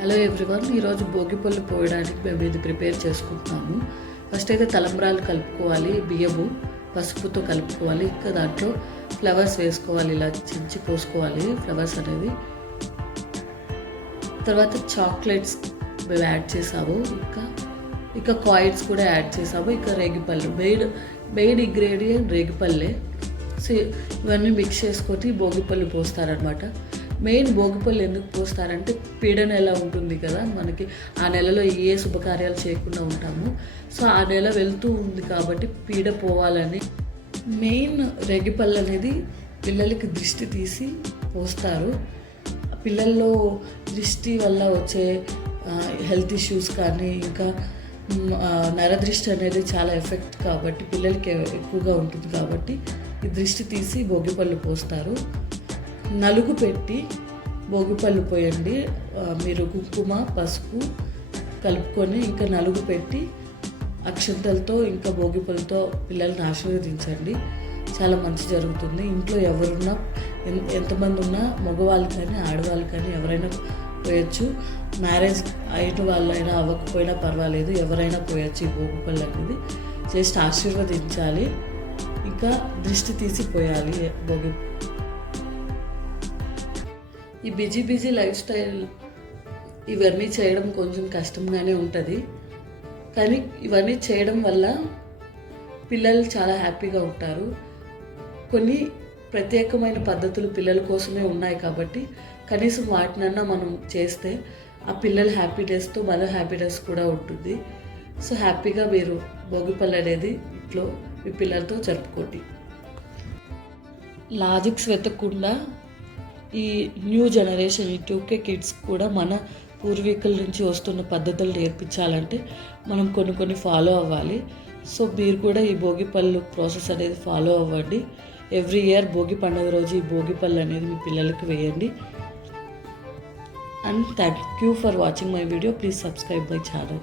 Hello everyone ఈరోజు భోగిపళ్ళు పోయడానికి మేము ఇది ప్రిపేర్ చేసుకుంటున్నాము. ఫస్ట్ అయితే తలంబ్రాలు కలుపుకోవాలి బియ్యము పసుపుతో కలుపుకోవాలి ఇంకా దాంట్లో ఫ్లవర్స్ వేసుకోవాలి ఇలా చించి పోసుకోవాలి ఫ్లవర్స్ అనేవి. తర్వాత చాక్లెట్స్ మేము యాడ్ చేసాము ఇంకా ఇంకా కాయిన్స్ కూడా యాడ్ చేసాము ఇంకా రేగిపళ్ళు మెయిన్ మెయిన్ ఇంగ్రీడియంట్ రేగిపల్లే సో ఇవన్నీ మిక్స్ చేసుకొని భోగిపళ్ళు పోస్తారనమాట మెయిన్ భోగిపళ్ళు ఎందుకు పోస్తారంటే పీడ నెల ఉంటుంది కదా మనకి. ఆ నెలలో ఏ శుభకార్యాలు చేయకుండా ఉంటాము. సో ఆ నెల వెళ్తూ ఉంది కాబట్టి పీడ పోవాలని. మెయిన్ రేగిపళ్ళు అనేది పిల్లలకి దృష్టి తీసి పోస్తారు. పిల్లల్లో దృష్టి వల్ల వచ్చే హెల్త్ ఇష్యూస్ కానీ ఇంకా నరదృష్టి అనేది చాలా ఎఫెక్ట్ కాబట్టి పిల్లలకి ఎక్కువగా ఉంటుంది కాబట్టి ఈ దృష్టి తీసి భోగిపళ్ళు పోస్తారు. నలుగు పెట్టి భోగిపళ్ళు పోయండి. మీరు కుంకుమ పసుపు కలుపుకొని ఇంకా నలుగు పెట్టి అక్షంతలతో ఇంకా భోగిపళ్ళతో పిల్లల్ని ఆశీర్వదించండి. చాలా మంచి జరుగుతుంది. ఇంట్లో ఎవరున్నా ఎంతమంది ఉన్నా మగవాళ్ళు కానీ ఆడవాళ్ళు కానీ ఎవరైనా పోయొచ్చు. మ్యారేజ్ అయిన వాళ్ళైనా అవ్వకపోయినా పర్వాలేదు. ఎవరైనా పోయొచ్చు ఈ భోగిపళ్ళు అనేది. జస్ట్ ఆశీర్వదించాలి. ఇంకా దృష్టి తీసి పోయాలి భోగి ఈ బిజీ బిజీ లైఫ్ స్టైల్ ఇవన్నీ చేయడం కొంచెం కష్టంగానే ఉంటుంది. కానీ ఇవన్నీ చేయడం వల్ల పిల్లలు చాలా హ్యాపీగా ఉంటారు. కొన్ని ప్రత్యేకమైన పద్ధతులు పిల్లల కోసమే ఉన్నాయి కాబట్టి కనీసం వాటినన్నా మనం చేస్తే ఆ పిల్లల హ్యాపీనెస్తో మన హ్యాపీనెస్ కూడా ఉంటుంది. సో హ్యాపీగా మీరు భోగిపల్లి అనేది ఇంట్లో మీ పిల్లలతో జరుపుకోండి. లాజిక్స్ వెతకకుండా ఈ న్యూ జనరేషన్ ఈ టూకే కిడ్స్ కూడా మన పూర్వీకుల నుంచి వస్తున్న పద్ధతులు నేర్పించాలంటే మనం కొన్ని కొన్ని ఫాలో అవ్వాలి. సో మీరు కూడా ఈ భోగి పళ్ళు ప్రాసెస్ అనేది ఫాలో అవ్వండి. ఎవ్రీ ఇయర్ భోగి పండుగ రోజు ఈ భోగి పళ్ళు అనేది మీ పిల్లలకి వేయండి. And thank you for watching my video please subscribe my channel